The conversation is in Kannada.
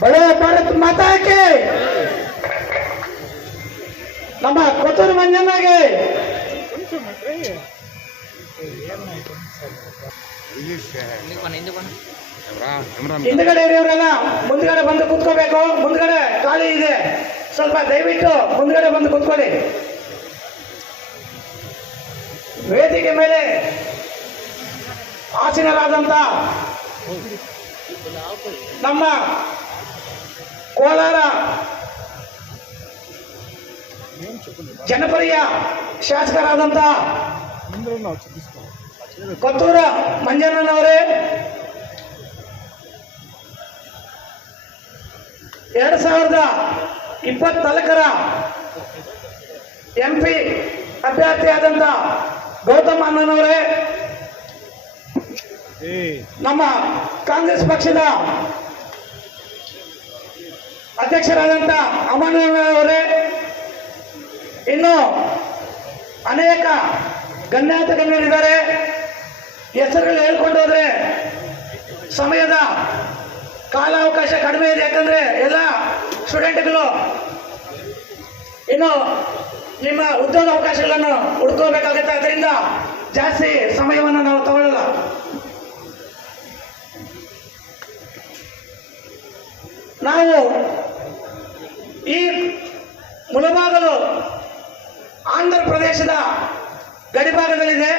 ಬಡವ ಭಾರತ್ ಮಾತಾಕೆ ನಮ್ಮ ಕೊತ್ತೂರು ಮಂಜನಾಗೆ ಹಿಂದ್ಗಡೆ ಇರೋರೆಲ್ಲ ಮುಂದ್ಗಡೆ ಬಂದು ಕುತ್ಕೋಬೇಕು. ಮುಂದ್ಗಡೆ ಖಾಲಿ ಇದೆ. ಸ್ವಲ್ಪ ದಯವಿಟ್ಟು ಮುಂದ್ಗಡೆ ಬಂದು ಕುತ್ಕೊಳ್ಳಿ. ವೇದಿಕೆ ಮೇಲೆ ಆಸೀನರಾದಂತ ನಮ್ಮ ಜನಪ್ರಿಯ ಶಾಸಕರಾದಂತ ಕೊತ್ತೂರ ಮಂಜಣ್ಣನವರೇ, ಎರಡ್ ಸಾವಿರದ ಇಪ್ಪತ್ನಾಲ್ಕರ ಎಂ ಪಿ ಅಭ್ಯರ್ಥಿಯಾದಂತ ಗೌತಮ್ ಅಣ್ಣನವರೇ, ನಮ್ಮ ಕಾಂಗ್ರೆಸ್ ಪಕ್ಷದ ಅಧ್ಯಕ್ಷರಾದಂತ ಅಮರವರೇ ಇನ್ನು ಅನೇಕ ಗಣ್ಯಾತ ಗಣ್ಯರಿದ್ದಾರೆ ಹೆಸರುಗಳು ಹೇಳ್ಕೊಂಡು ಹೋದ್ರೆ ಸಮಯದ ಕಾಲಾವಕಾಶ ಕಡಿಮೆ ಇದೆ. ಯಾಕಂದ್ರೆ ಎಲ್ಲ ಸ್ಟೂಡೆಂಟ್ಗಳು ಇನ್ನು ನಿಮ್ಮ ಉದ್ಯೋಗ ಅವಕಾಶಗಳನ್ನು ಹುಡ್ಕೋಬೇಕಾಗುತ್ತೆ. ಅದರಿಂದ ಜಾಸ್ತಿ ಸಮಯವನ್ನು ನಾವು ತಗೊಳ್ಳಲ್ಲ. ನಾವು ಈ ಮುಳಬಾಗಲು ಆಂಧ್ರ ಪ್ರದೇಶದ ಗಡಿಭಾಗದಲ್ಲಿದೆ.